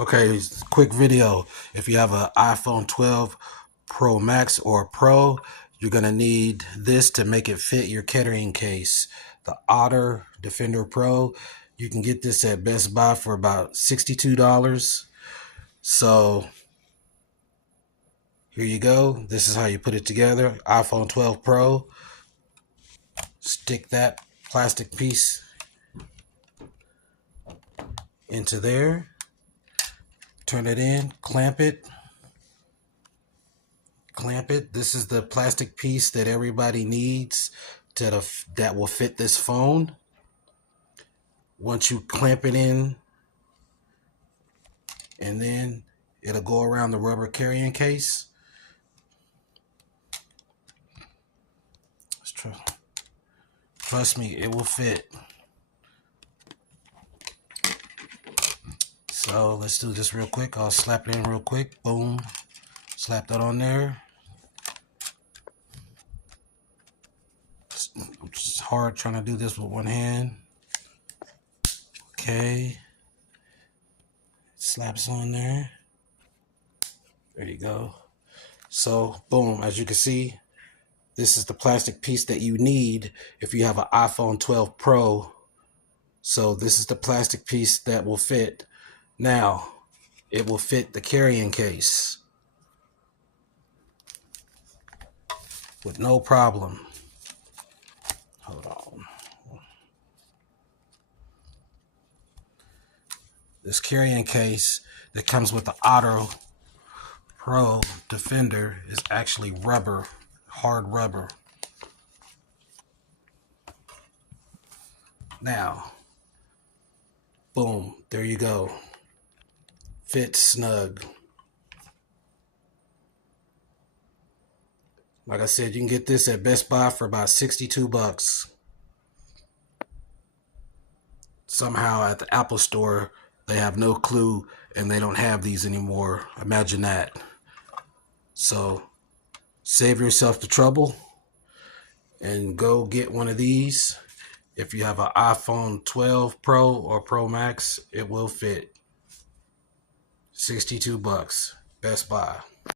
Okay, quick video. If you have an iPhone 12 Pro Max or Pro, you're going to need this to make it fit your carrying case. The Otter Defender Pro. You can get this at Best Buy for about $62. So here you go. This is how you put it together. iPhone 12 Pro. Stick that plastic piece into there. Turn it in, clamp it. This is the plastic piece that everybody needs that will fit this phone. Once you clamp it in, and then it'll go around the rubber carrying case. Trust me, it will fit. So let's do this real quick. I'll slap it in real quick. Boom. Slap that on there. It's hard trying to do this with one hand. Okay. Slaps on there. There you go. So boom, as you can see, this is the plastic piece that you need if you have an iPhone 12 Pro. So this is the plastic piece that will fit. Now, it will fit the carrying case with no problem. Hold on. This carrying case that comes with the Otter Pro Defender is actually rubber, hard rubber. Now, boom, there you go. Fits snug. Like I said, you can get this at Best Buy for about $62. Somehow at the Apple store, they have no clue and they don't have these anymore. Imagine that. So save yourself the trouble and go get one of these. If you have an iPhone 12 Pro or Pro Max, it will fit. $62. Best Buy.